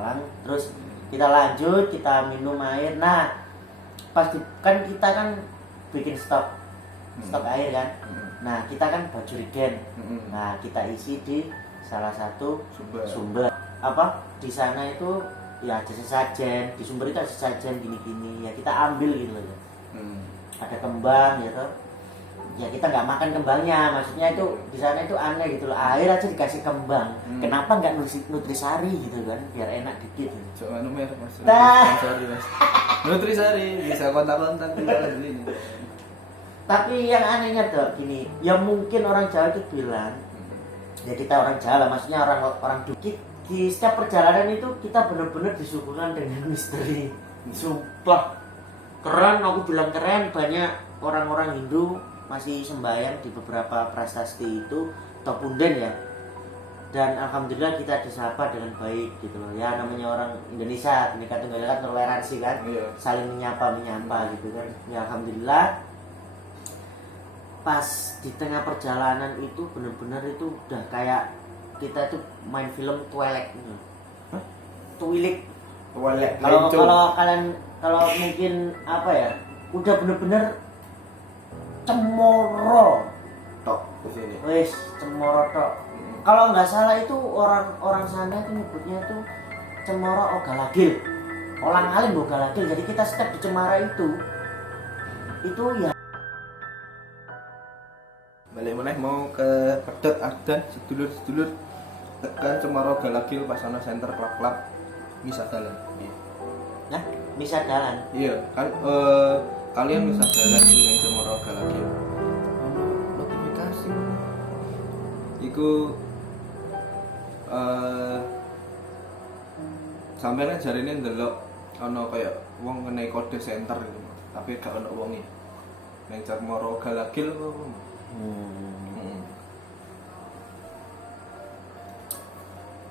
Malang. Terus kita lanjut, kita minum air. Nah, pas kan kita kan bikin stok air kan. Nah, kita kan bawa jerigen. Nah, kita isi di salah satu sumber. Apa? Di sana itu ya ada sesajen, di sumber itu ada sesajen gini-gini. Ya kita ambil gitu loh. Ada kembang gitu. Ya kita nggak makan kembangnya, maksudnya itu di sana itu aneh gitu loh, air aja dikasih kembang, kenapa nggak nutrisari gitu kan, biar enak dikit. Coba merek mas. Nah. Sorry mas. Nutrisari bisa kontak-kontak tinggal di sini. Tapi yang anehnya tuh gini, ya mungkin orang Jawa itu bilang, ya kita orang Jawa, maksudnya orang dukit di setiap perjalanan itu kita benar-benar disuguhkan dengan misteri. Sumpah keren, aku bilang keren. Banyak orang-orang Hindu masih sembahyang di beberapa prasasti itu atau punden ya, dan alhamdulillah kita disapa dengan baik gitu loh ya, namanya orang Indonesia Bhinneka Tunggal Ika toleransi kan, saling menyapa gitu kan ya, alhamdulillah. Pas di tengah perjalanan itu benar-benar itu udah kayak kita tuh main film Twilight gitu. Twilight kalau kalian mungkin apa ya, udah bener-bener cemoro tok di sini. Wes cemoro tok. Kalau nggak salah itu orang sana itu nyebutnya tuh cemoro ogalagil. Orang alim ogalagil. Jadi kita step di Cemara itu ya. Balik meneh mau ke Pedot Ardan sedulur-sedulur tekan Cemara Galagil pas ana center klub misah dalan. Nah, misah dalan. Iya, kan kalian misah dalan ning Cemara Galagil. Ono notifikasi. Iku sampeyan jarine ndelok ana kaya wong ngenai kode center gitu. Tapi gak ono wonge. Ning Cemara Galagil apa?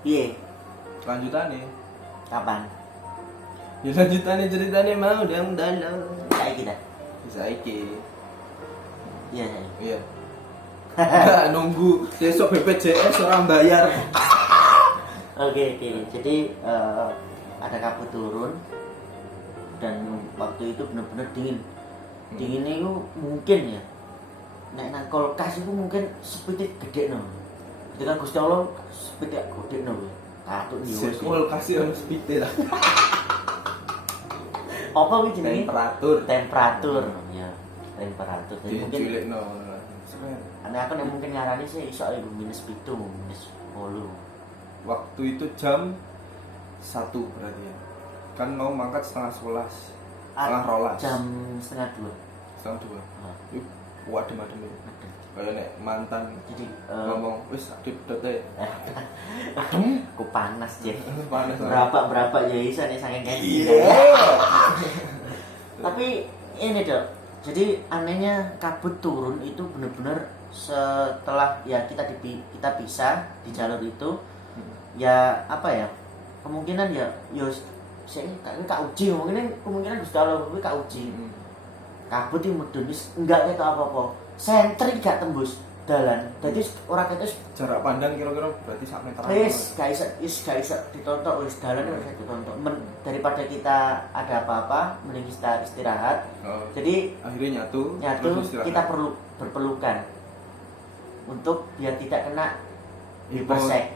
Iya. Lanjutannya Kapan? ya lanjutannya ceritanya mau dalam Saiki dah. saiki Iya. iya nggak nunggu besok BPJS orang bayar. Oke. Jadi ada kabut turun dan waktu itu benar-benar dingin. Dinginnya itu mungkin ya. Nek nang kulkas itu mungkin sepitik gede no. Ketika Gusti Allah sepitik gede no. Katut niku. Kulkas yang spite lah. Apa iki jenenge? Temperatur. Ya, temperatur. Jadi Di mungkin cilik no. ana aku nek mungkin ngarani sih iso iku -7, -8. Waktu itu jam 1 berarti ya. Kan mau mangkat setengah 11. Setengah rolas. Jam setengah 2. Setengah 2. Nah. Yuk, adem-adem. Kayak nek mantan Jadi ngomong wis adem dot ku panas je. panas. Berapa ya isa nek saking gengsi. Tapi ini dok. Jadi anehnya kabut turun itu benar-benar setelah ya kita pisah di jalur itu. Ya apa ya? Kemungkinan ya saya kak uji kemungkinan Gusti Allah kuwi kak uji. Kabut iki medun wis enggak ketok apa-apa. Sentri gak tembus dalan. Dadi ora ketok Jarak pandang kira-kira berarti sak meter. wis gak iso ditontok, wis dalan wis ditontok. Daripada kita ada apa-apa mending kita istirahat. Jadi Akhirnya nyatu terus istirahat. kita perlu berpelukan untuk biar tidak kena hipersek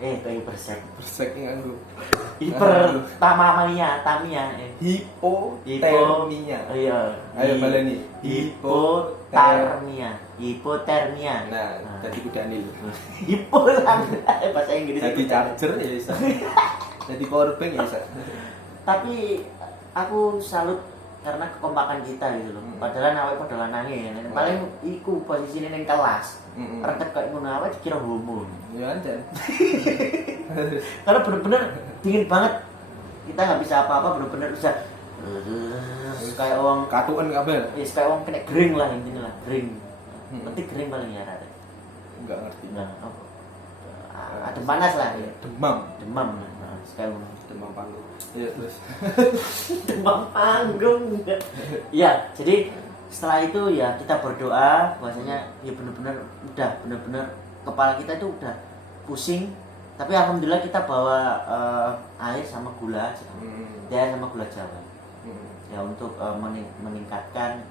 nganggo tamia hipotermia. Iya. Ayo baleni. Hipotermia. Nah, tadi ku Daniel. Hipo lah bahasa Inggris. Jadi charger ya bisa. Jadi power bank ya bisa. Tapi aku salut karena kekompakan kita gitu loh. Padahal awake padahal nangis. Paling iku posisine ning kelas. Rentet kayak ngono awake dikira homo. Ya anjen. Karena bener-bener dingin banget. Kita nggak bisa apa-apa, bener-bener bisa kayak orang Katuan kabel. kayak orang kena gering lah intinya lah, gering. Nanti gering paling ya ada. Enggak ngerti. Enggak apa. Adem panas lah ya. Demam Nah, kayak ngono. demam panggung. Iya terus. Demam panggung. Ya, jadi setelah itu ya kita berdoa bahwasanya ya benar-benar kepala kita itu udah pusing Tapi alhamdulillah kita bawa air sama gula, ya sama gula Jawa. Ya untuk meningkatkan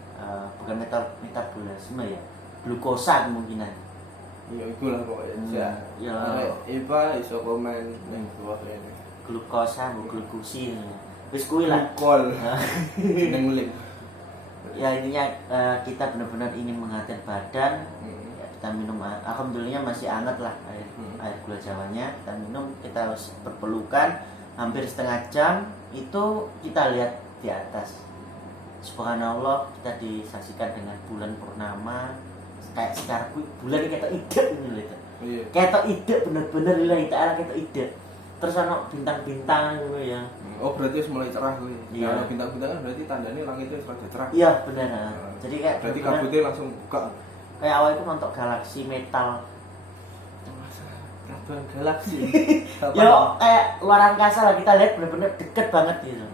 bukan metabolisme ya, glukosa kemungkinan. Ya itulah pokoknya. Ya. Ipa iso komen ning bawah ini. Glukosa, glukosi. Wis kuwi lah. Kol. Jeneng link. Ya intinya kita benar-benar ingin menghangat badan. Ya, kita minum alhamdulillah masih hangat lah air gula Jawanya. Kita minum, kita harus berpelukan hampir setengah jam. Itu kita lihat di atas. Subhanallah, kita disaksikan dengan bulan purnama. Kayak secara bulan kayak ide ini loh. Iya. Kayak ide bener-bener lillahi ta'ala kayak ide. Terus ono bintang-bintang gitu ya. Oh berarti mulai cerah kuwi. Iya. Kalau bintang-bintang berarti tandanya langitnya sudah cerah. Iya bener. Jadi kayak berarti kabutnya langsung buka. Kayak awal itu nonton galaksi metal. Terbang galaksi. Ya kayak luar angkasa lah, kita lihat bener-bener deket banget gitu.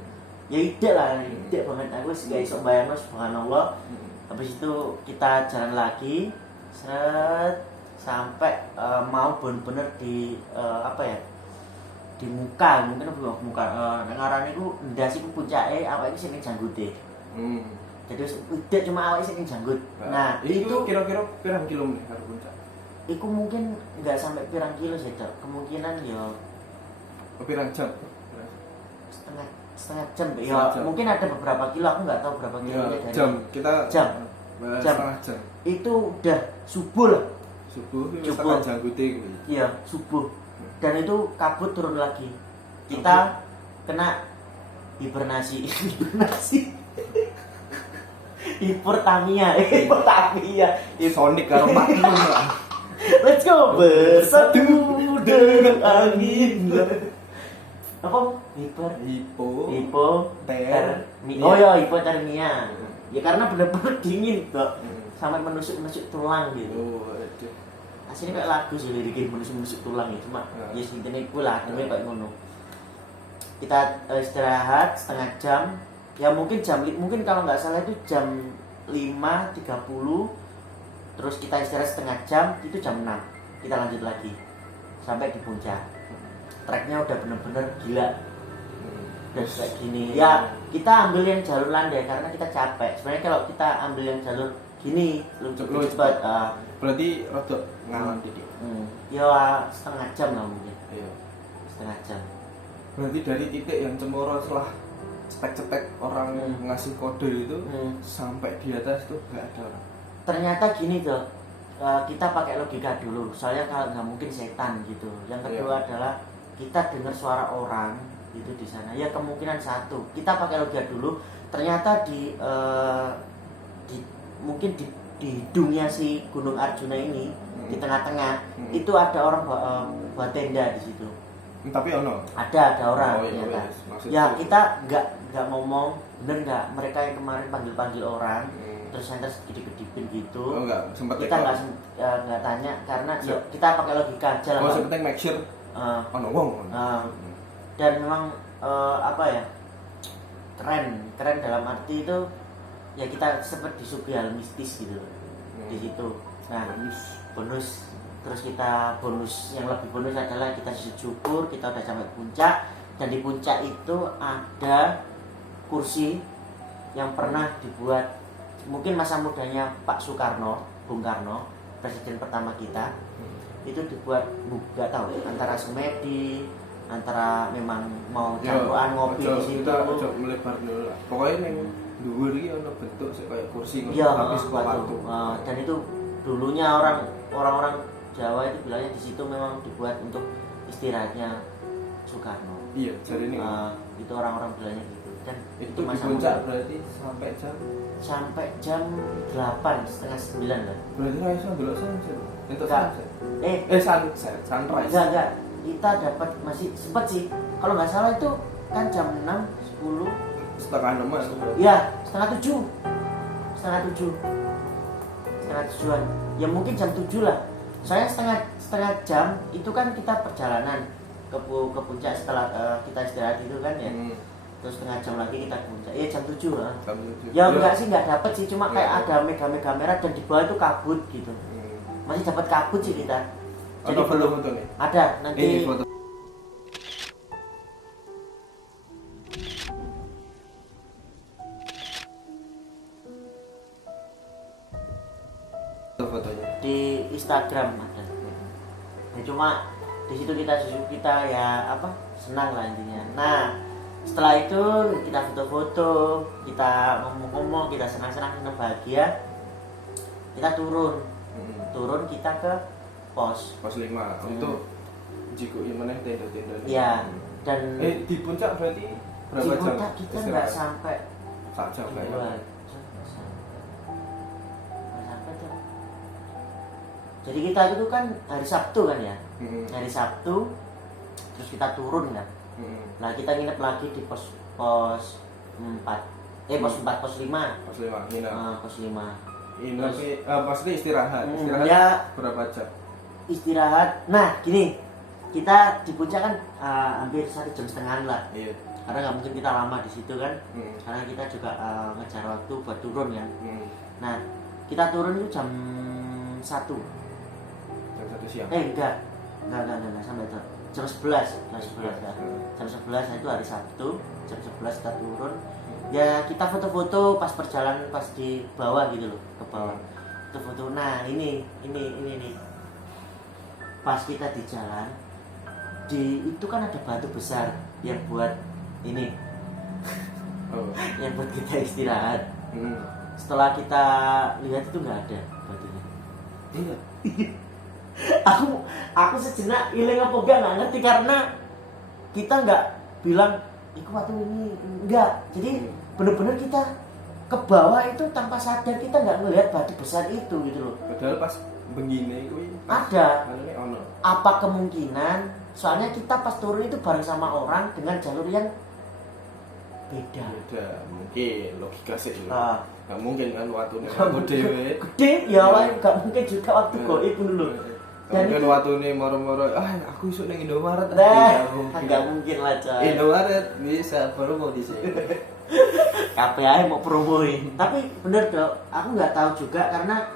Ya ide lah, ide banget. Aku sih gak iso bayangno subhanallah. Habis itu kita jalan lagi, seret sampai mau bener-bener di apa ya? Di muka, mungkin belum muka. Ngarane iku ndas iku puncake awake iki sing janggute. Jadi udah cuma awake sing janggut. Nah, itu kira-kira pirang kilo nih karo puncak? Iku mungkin enggak sampai pirang kilo sih, Dok. Kemungkinan ya Pirang jam. setengah jam. Ya Setengah jam. mungkin ada beberapa kilo, aku enggak tahu berapa kilonya dari jam. Kita jam. setengah jam. Itu udah subuh lah. Subuh Subuh. setengah janggute kuwi. Iya, subuh. Dan itu kabut turun lagi. Kita kena hibernasi. Hipertamia. Sonic karo Magnum. Let's go bersatu dengan angin. Apa? Oh ya, hipotermia. Ya karena benar-benar dingin, Dok. Sampai menusuk-nusuk tulang gitu. Oh, aduh. Aslinya kayak lagu sih liriknya menusuk-nusuk tulang ya, cuma ya segini iku lah, namanya kayak ngono. Kita istirahat setengah jam. Ya mungkin mungkin kalau nggak salah itu jam 5.30. Terus kita istirahat setengah jam, itu jam 6 kita lanjut lagi sampai di puncak. Treknya udah bener-bener gila. Dan kayak gini ya, kita ambil yang jalur landai karena kita capek. Sebenarnya kalau kita ambil yang jalur gini lebih cepat. Berarti rada ngalam dikit. Ya setengah jam lah mungkin. Iya. Setengah jam. Berarti dari titik yang Cemoro setelah cetek-cetek orang ngasih kode itu sampai di atas tuh nggak ada orang. Ternyata gini tuh, kita pakai logika dulu. Soalnya kalau nggak mungkin setan gitu. Yang kedua adalah kita dengar suara orang itu di sana. Ya kemungkinan satu. Kita pakai logika dulu. Ternyata mungkin di hidungnya si Gunung Arjuna ini di tengah-tengah itu ada orang buat tenda di situ. Tapi ada orang ternyata. Ya kita nggak ngomong bener nggak, mereka yang kemarin panggil orang terus center gede-gedipin gitu. Oh enggak, sempat kita nggak tanya karena ya, kita pakai logika aja lah. Oh penting make sure wong. Dan memang apa ya, keren dalam arti itu ya kita seperti disuguhi hal mistis gitu di situ. Nah bonus terus kita bonus yang lebih bonus adalah kita syukur kita udah sampai puncak, dan di puncak itu ada kursi yang pernah dibuat mungkin masa mudanya Pak Soekarno, Bung Karno, presiden pertama kita. Itu dibuat nggak tahu antara semedi, antara memang mau campuran ngopi di situ. Kita melebar dulu lah. Pokoknya yang dhuwur iki ono bentuk kayak kursi tapi sepatu. Dan itu dulunya orang-orang Jawa itu bilangnya di situ memang dibuat untuk istirahatnya Soekarno. Iya, jadi ini. Itu orang-orang bilangnya gitu. Dan itu di puncak berarti sampai jam 8, setengah 9 lah. Berarti nggak bisa dulu sunset. Itu sunset. Sunrise. Enggak. Kita dapat masih sempat sih. Kalau nggak salah itu kan jam 6, 10, setengah 6. Iya, setengah 7. Setengah 7-an. Ya mungkin jam 7 lah. Soalnya setengah jam itu kan kita perjalanan ke puncak setelah kita istirahat itu kan ya. Terus setengah jam lagi kita ke puncak. Iya jam 7 lah. Ya enggak sih, enggak dapat sih, cuma kayak ada mega merah dan di bawah itu kabut gitu. Masih dapat kabut sih kita. Jadi foto-foto nih. Ada nanti. Ini foto. Fotonya Di Instagram ada. Ya, cuma di situ kita ya apa senang lah intinya. Nah setelah itu kita foto-foto, kita ngomong-ngomong, kita senang-senang, kita bahagia, kita turun kita ke pos 5 untuk jikuin mana tenda-tenda. Ya dan di puncak berarti berapa di jam? puncak kita nggak sampai sak jam kayak nggak sampai jam. Jadi kita itu kan hari Sabtu kan ya, hari Sabtu terus kita turun kan. Nah kita nginep lagi di pos 4 pos 5 nginep. Pos 5 ini pasti istirahat ya, berapa jam istirahat. Nah gini, kita di puncak kan hampir 1,5 jam lah. Iya. Karena nggak mungkin kita lama di situ kan, karena kita juga ngejar waktu buat turun kan. Nah kita turun itu jam 1 siang. Enggak sampai itu jam 11 kan. Jam 11 itu hari Sabtu, jam 11 kita turun. Ya kita foto-foto pas perjalanan, pas di bawah gitu loh, ke bawah. Foto-foto. Nah ini nih. Pas kita di jalan, itu kan ada batu besar yang buat ini. Yang buat kita istirahat. Setelah kita lihat itu nggak ada batunya. Iya. aku sejenak iling apa nggak ngerti, karena kita nggak bilang itu waktu ini enggak. Jadi bener-bener kita ke bawah itu tanpa sadar, kita nggak ngelihat batu besar itu gitu loh. Padahal pas begini itu ada apa kemungkinan, soalnya kita pas turun itu bareng sama orang dengan jalur yang beda mungkin logika sih. Nggak mungkin kan waktunya gede ya, nggak mungkin juga waktu goib dulu. Dan mungkin waktu ini moro-moro aku isuk ning Indomaret. Nggak mungkin lah coy. Indomaret bisa promo di sini. KPI mau promoin. Tapi bener dong, aku nggak tahu juga karena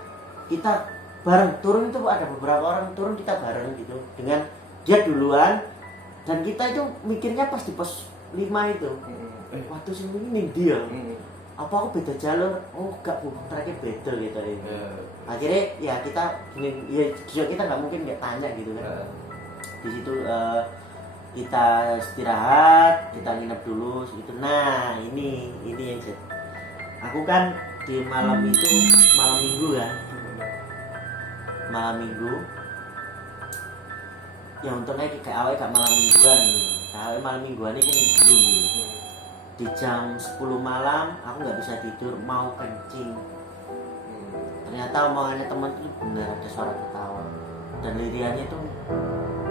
kita bareng turun itu ada beberapa orang turun kita bareng gitu dengan dia duluan, dan kita itu mikirnya pas di pos 5 itu. Waktu sini ning dia. Apa aku beda jalur? Oh enggak bu, tracknya beda gitu ya. Akhirnya ya kita nggak mungkin nggak tanya gitu kan. Di situ kita istirahat, kita nginep dulu gitu. Nah ini yang aku kan di malam itu malam minggu kan, malam minggu. Ya untungnya kayak awalnya gak malam mingguan nih. Awalnya malam mingguan ini dulu nih. Di jam 10 malam aku nggak bisa tidur, mau kencing. Ternyata omongannya teman itu benar, ada suara ketawa dan liriannya itu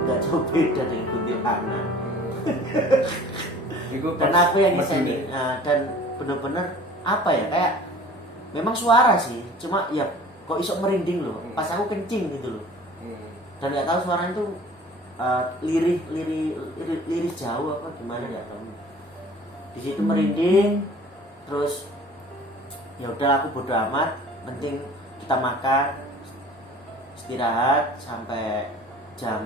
nggak jauh beda dengan kuntilanak. Dan aku yang ngesenin, dan bener-bener apa ya, kayak memang suara sih, cuma ya kok isok merinding loh pas aku kencing gitu loh. Dan nggak tahu suaranya itu lirih jauh apa gimana ya tahu. Di situ merinding, terus ya udah aku bodo amat, penting kita makan, istirahat sampai jam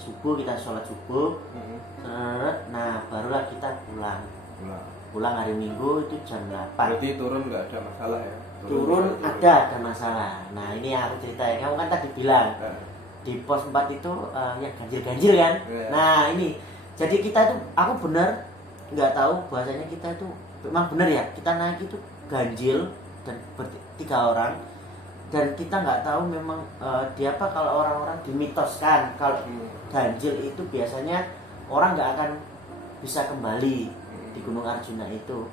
subuh, kita sholat subuh. Nah barulah kita pulang hari Minggu itu jam 8. Berarti turun nggak ada masalah ya? Turun ada masalah. Nah ini yang aku ceritain, kamu kan tadi bilang di pos 4 itu yang ganjil-ganjil kan. Nah ini jadi kita itu, aku benar nggak tahu bahasanya kita itu memang benar ya, kita naik itu ganjil dan 3 orang, dan kita nggak tahu memang di apa, kalau orang-orang dimitoskan kalau ganjil itu biasanya orang nggak akan bisa kembali di Gunung Arjuna itu.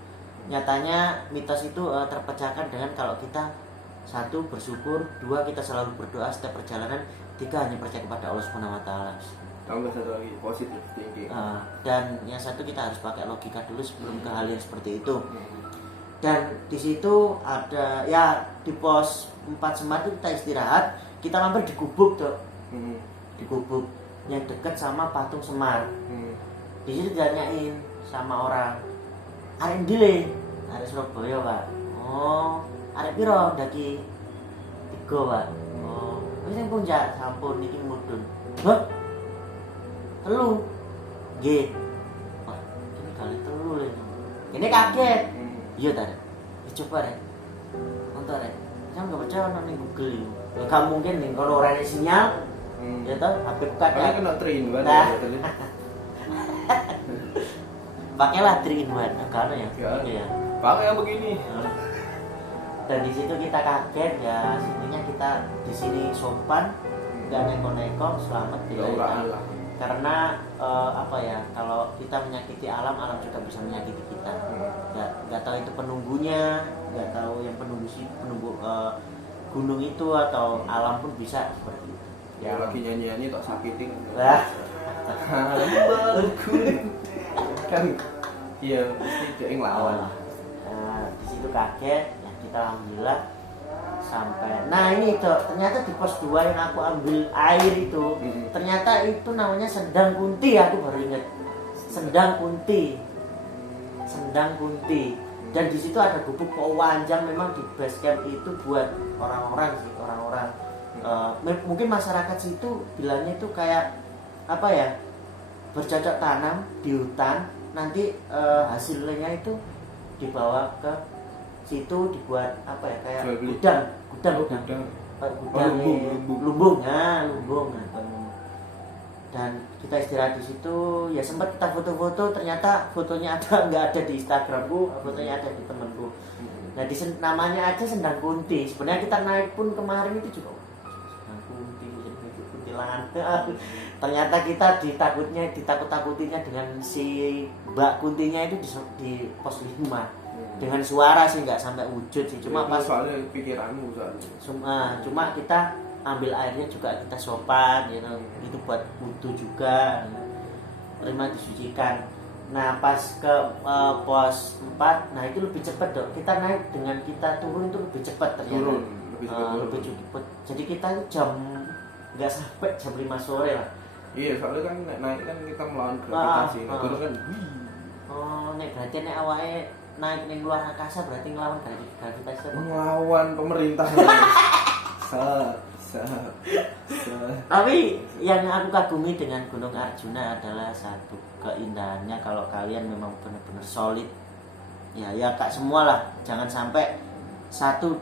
Nyatanya mitos itu terpecahkan dengan kalau kita 1 bersyukur, 2 kita selalu berdoa setiap perjalanan, 3 hanya percaya kepada Allah Subhanahu Wa Taala. Tambah 1 lagi positif tinggi. Dan yang 1 kita harus pakai logika dulu sebelum ke hal yang seperti itu. Dan di situ ada ya di pos 4 Semar itu kita istirahat, kita mampir di Gubuk tuh. Di Gubuk yang dekat sama patung Semar. Di situ ditanyain sama orang, arek ndile, arek Surabaya, Pak. Oh, arek piro daki 3, Pak. Oh, Wis ning puncak sampun iki mudhun. Hah? Telu. Nggih. Wah, ini kali telu lho. Ini kaget. Iya ta. Wis coba rek. Nonton rek. Jangan gak percaya nang Google itu. Ya gak mungkin nih kalau ora ada sinyal. Ya toh, HP buka Kayaknya kan. kena train banget. Nah. Pakailah 3 in 1 karena ya. Iya. Pakai yang begini. Dan di situ kita kaget ya, sininya kita di sini sopan, nggak neko-neko, selamat Ya Allah. Karena apa ya, kalau kita menyakiti alam, alam juga bisa menyakiti kita. Nggak tahu itu penunggunya, nggak tahu yang penunggu gunung itu atau alam pun bisa seperti itu. Ya lagi nyanyi-nyanyi tak sakitin. Lah. Kan iya mesti dia yang lawan. Nah, di situ kaget ya, kita alhamdulillah sampai. Nah ini tuh ternyata di pos 2 yang aku ambil air itu ternyata itu namanya Sendang Kunti. Aku baru ingat Sendang Kunti. Dan di situ ada gubuk Powanjang. Memang di base camp itu buat orang-orang sih, orang-orang mungkin masyarakat situ bilangnya itu kayak apa ya, bercocok tanam di hutan, nanti hasilnya itu dibawa ke situ, dibuat apa ya, kayak gudang lumbung. Dan kita istirahat di situ ya, sempat kita foto-foto, ternyata fotonya nggak ada di Instagramku, fotonya ada di temanku. Nah namanya aja Sendang Kunti. Sebenarnya kita naik pun kemarin itu juga Sendang Kunti, kuntilanak. Ternyata kita ditakut-takutinya dengan si Mbak Kuntinya itu di pos 5. Dengan suara sih nggak sampai wujud sih, cuma pas soalnya pikiranmu soalnya. Cuma kita ambil airnya juga kita sopan, gitu. Itu buat wudu juga, terima disucikan. Nah pas ke pos 4, nah itu lebih cepat dok. Kita naik dengan kita turun itu lebih cepat ternyata. Lebih cepat. Jadi kita nggak sampai jam 5 sore lah. Iya, soalnya kan naik kan kita melawan gravitasi. Turun kan nek berarti nek awake naik ning luar angkasa berarti ngelawan gravitasi. Melawan pemerintah. Tapi yang aku kagumi dengan Gunung Arjuna adalah satu keindahannya. Kalau kalian memang benar-benar solid, ya kak semua lah. Jangan sampai satu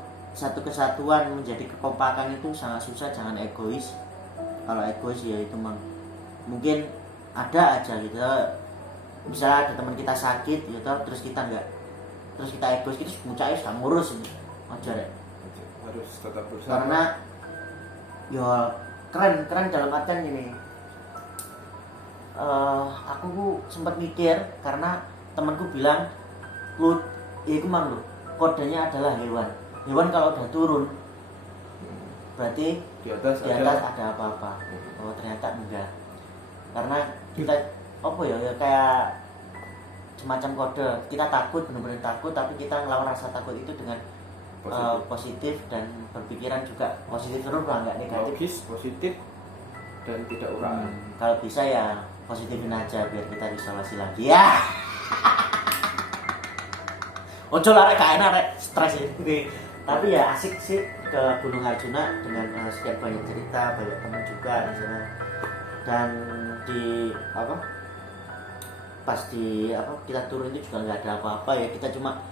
kesatuan menjadi kekompakan itu sangat susah. Jangan egois. Kalau egois ya itu mungkin ada aja gitu. Misalnya ada teman kita sakit gitu, terus kita egois, kita mucai sudah ngurus ini. Aja deh. Harus tetap bersama. Karena ya keren dalam artian gini. Aku sempat mikir karena temanku bilang, itu mang lo, kodenya adalah hewan. Hewan kalau udah turun berarti di atas ada apa-apa. Oh ternyata enggak. Karena kita ya kayak semacam kode. Kita takut, benar-benar takut, tapi kita ngelawan rasa takut itu dengan positif dan berpikiran juga positif terus lah, nggak negatif. Logis, positif dan tidak uraan. Kalau bisa ya positifin aja biar kita isolasi lagi ya. Ojo lah rek, gak enak rek, stres ini. Tapi ya asik sih ke Gunung Arjuna dengan sekian banyak cerita, banyak teman juga di sana. Dan kita turun itu juga nggak ada apa-apa ya, kita cuma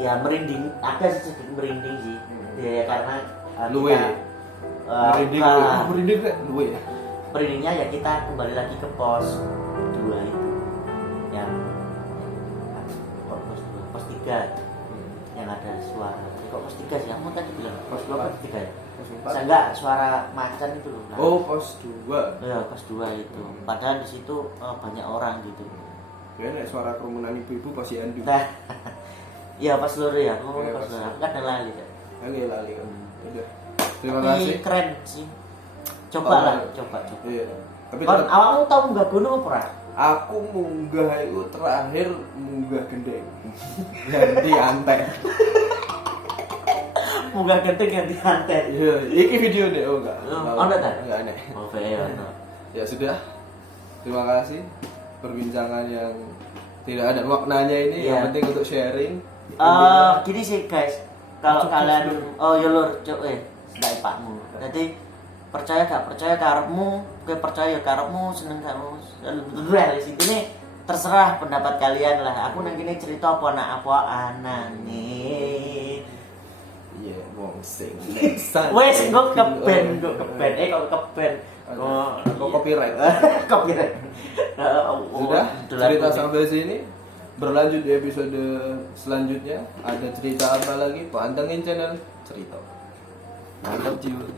ya merinding, agak sedikit merinding sih. Ya karena luwe. Merinding kan luwe ya. Merindingnya ya kita kembali lagi ke pos 2 itu. Yang pos 3 yang ada suara. Kok pos 3 sih? Kamu tadi bilang pos 2 pos 3 ya? Saya enggak, suara macan itu loh. Oh, pos 2. Ya, pos 2 itu. Padahal di situ banyak orang gitu. Kayaknya suara kerumunan ibu-ibu pasti andu. Iya, pas loro ya. Aku pas loro. Aku kadang lali kan. Oke, lali kan. Udah. Terima Tapi kasih. keren sih. Coba. Iya. Tapi awakmu tahu munggah gunung apa? aku munggah itu terakhir munggah gendeng. Ganti antek. Munggah gendeng ganti antek. Iya, iki video deh, enggak. Ono ta? Enggak aneh. Ono. Ya sudah. Terima kasih perbincangan yang tidak ada maknanya ini, yang penting untuk sharing. Gini sih guys, kalau kalian ya lur, sedai pakmu. Jadi percaya gak percaya karepmu, kowe percaya karepmu, seneng kamu. Dari sini terserah pendapat kalian lah. Aku nang kene cerita apa anane. Iya, wong sing. Wes kok keben. Kok keben. Kok copyright. Copyright. Sudah, cerita sampai sini. Berlanjut di episode selanjutnya. Ada cerita apa lagi? Pantengin channel cerita. Mantap jiwa.